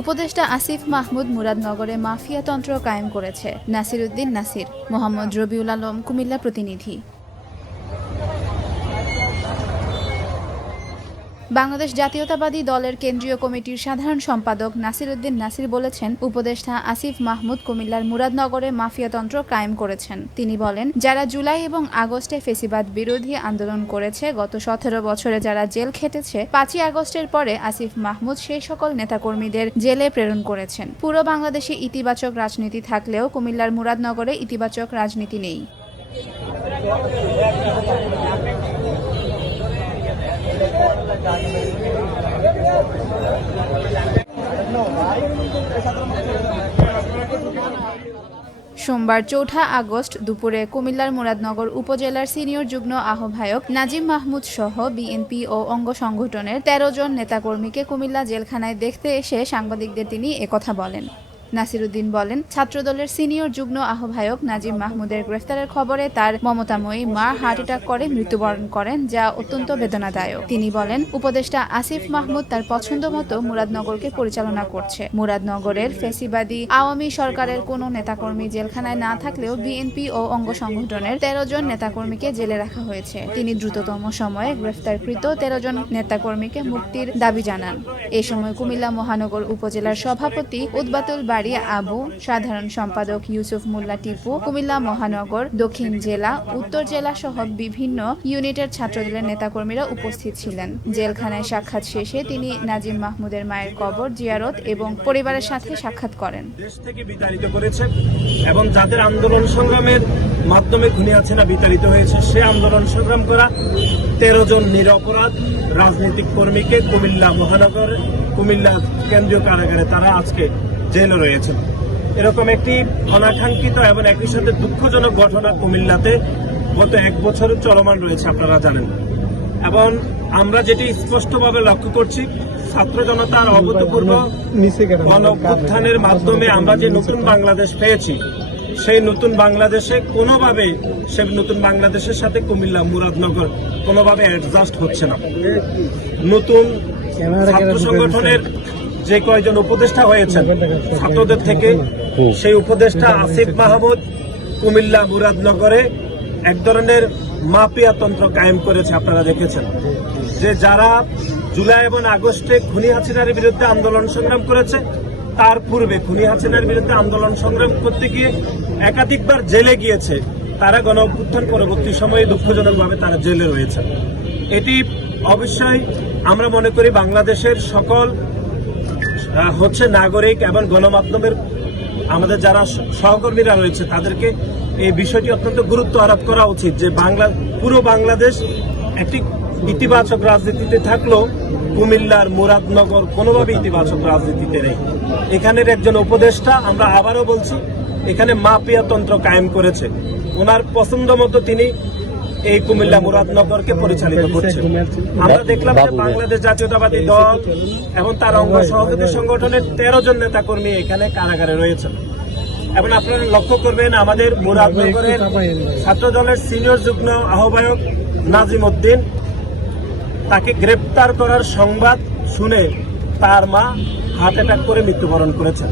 উপদেষ্টা আসিফ মাহমুদ মুরাদনগরে মাফিয়াতন্ত্র কায়েম করেছে। নাসির উদ্দিন নাসির, মোহাম্মদ রবিউল আলম, কুমিল্লা প্রতিনিধি। বাংলাদেশ জাতীয়তাবাদী দলের কেন্দ্রীয় কমিটির সাধারণ সম্পাদক নাসির উদ্দিন নাসির বলেছেন, উপদেষ্টা আসিফ মাহমুদ কুমিল্লার মুরাদনগরে মাফিয়াতন্ত্র কায়েম করেছেন। তিনি বলেন, যারা জুলাই এবং আগস্টে ফেসিবাদ বিরোধী আন্দোলন করেছে, গত সতেরো বছরে যারা জেল খেটেছে, পাঁচই আগস্টের পরে আসিফ মাহমুদ সেই সকল নেতাকর্মীদের জেলে প্রেরণ করেছেন। পুরো বাংলাদেশে ইতিবাচক রাজনীতি থাকলেও কুমিল্লার মুরাদনগরে ইতিবাচক রাজনীতি নেই। সোমবার চৌঠা আগস্ট দুপুরে কুমিল্লার মুরাদনগর উপজেলার সিনিয়র যুগ্ম আহ্বায়ক নাজিম মাহমুদ সহ বিএনপি ও অঙ্গ সংগঠনের তেরো জন নেতাকর্মীকে কুমিল্লা জেলখানায় দেখতে এসে সাংবাদিকদের তিনি একথা বলেন। নাসিরুদ্দিন বলেন, ছাত্রদলের সিনিয়র যুগ্ম আহ্বায়ক নাজিম মাহমুদের গ্রেফতারের খবরে তার মমতাময়ী মা হার্ট অ্যাটাক করে, মৃত্যুবরণ করেন, যা অত্যন্ত বেদনাদায়ক। তিনি বলেন, উপদেষ্টা আসিফ মাহমুদ তার পছন্দ মতো মুরাদনগরকে পরিচালনা করছে। মুরাদনগরের ফেসিবাদী আওয়ামী সরকারের কোনো নেতাকর্মী জেলখানায় না থাকলেও বিএনপি ও অঙ্গ সংগঠনের তেরো জন নেতাকর্মীকে জেলে রাখা হয়েছে। তিনি দ্রুততম সময়ে গ্রেফতারকৃত তেরো জন নেতাকর্মীকে মুক্তির দাবি জানান। এ সময় কুমিল্লা মহানগর উপজেলার সভাপতি উদ্বাতুল বাড়ি আবু, সাধারণ সম্পাদক ইউসুফ মোল্লা টিপু, কুমিল্লা মহানগর, দক্ষিণ জেলা, উত্তর জেলা সহ বিভিন্ন ইউনিটের ছাত্রদলের নেতাকর্মীরা উপস্থিত ছিলেন। জেলখানায় সাক্ষাৎ শেষে তিনি নাজিম মাহমুদের মায়ের কবর জিয়ারত এবং পরিবারের সাথে সাক্ষাৎ করেন। দেশ থেকে বিতাড়িত করেছে এবং যাদের আন্দোলন সংগ্রামের মাধ্যমে খুনি হাসিনা বিতাড়িত হয়েছে, সে আন্দোলন সংগ্রাম করা তেরো জন নিরপরাধ রাজনৈতিক কর্মীকে কুমিল্লা মহানগর, কুমিল্লা কেন্দ্রীয় কারাগারে তারা আজকে জেলে রয়েছেন এরকম একটি অনাকাঙ্ক্ষিত এবং একই সাথে দুঃখজনক ঘটনা কুমিল্লাতে গত এক বছর চলমান রয়েছে, আপনারা জানেন। এবং আমরা যেটি স্পষ্টভাবে লক্ষ্য করছি, ছাত্র জনতার অভূতপূর্ব গণ অভ্যুত্থানের মাধ্যমে আমরা যে নতুন বাংলাদেশ পেয়েছি, সেই নতুন বাংলাদেশে কোনোভাবে সে নতুন বাংলাদেশের সাথে কুমিল্লা মুরাদনগর কোনোভাবে অ্যাডজাস্ট হচ্ছে না। নতুন ছাত্র সংগঠনের যে কয়জন উপদেষ্টা হয়েছেন, ছাত্রদের থেকে সেই উপদেষ্টা আসিফ মাহমুদ কুমিল্লা মুরাদনগরে এক ধরনের মাফিয়াতন্ত্র কায়েম করেছে, আপনারা দেখেছেন। যে যারা জুলাই এবং আগস্টে খুনি হাসিনার বিরুদ্ধে আন্দোলন সংগ্রাম করেছে, তার পূর্বে খুনি হাসিনার বিরুদ্ধে আন্দোলন সংগ্রাম করতে গিয়ে একাধিকবার জেলে গিয়েছে, তারা গণ অভ্যুত্থান পরবর্তী সময়ে দুঃখজনকভাবে তারা জেলে রয়েছে। এটি অবশ্যই আমরা মনে করি বাংলাদেশের সকল হচ্ছে নাগরিক এবং গণমাধ্যমের আমাদের যারা সহকর্মীরা রয়েছে, তাদেরকে এই বিষয়টি অত্যন্ত গুরুত্ব আরোপ করা উচিত যে বাংলা, পুরো বাংলাদেশ একটি ইতিবাচক রাজনীতিতে থাকলেও কুমিল্লার মুরাদনগর কোনোভাবে ইতিবাচক রাজনীতিতে নেই। এখানের একজন উপদেষ্টা, আমরা আবারও বলছি, এখানে মাফিয়াতন্ত্র কায়েম করেছে। ওনার পছন্দ মতো তিনি এই কুমিল্লা মুরাদনগরকে পরিচালিত করছে। আমরা দেখলাম যে বাংলাদেশ জাতীয়তাবাদী দল এবং তার অঙ্গ সহযোগী সংগঠনের তেরো জন নেতাকর্মী এখানে কারাগারে রয়েছেন। এবং আপনারা লক্ষ্য করবেন আমাদের মুরাদনগরের ছাত্র দলের সিনিয়র যুগ্ম আহ্বায়ক নাজিম উদ্দিন তাকে গ্রেপ্তার করার সংবাদ শুনে তার মা হার্ট অ্যাটাক করে মৃত্যুবরণ করেছেন।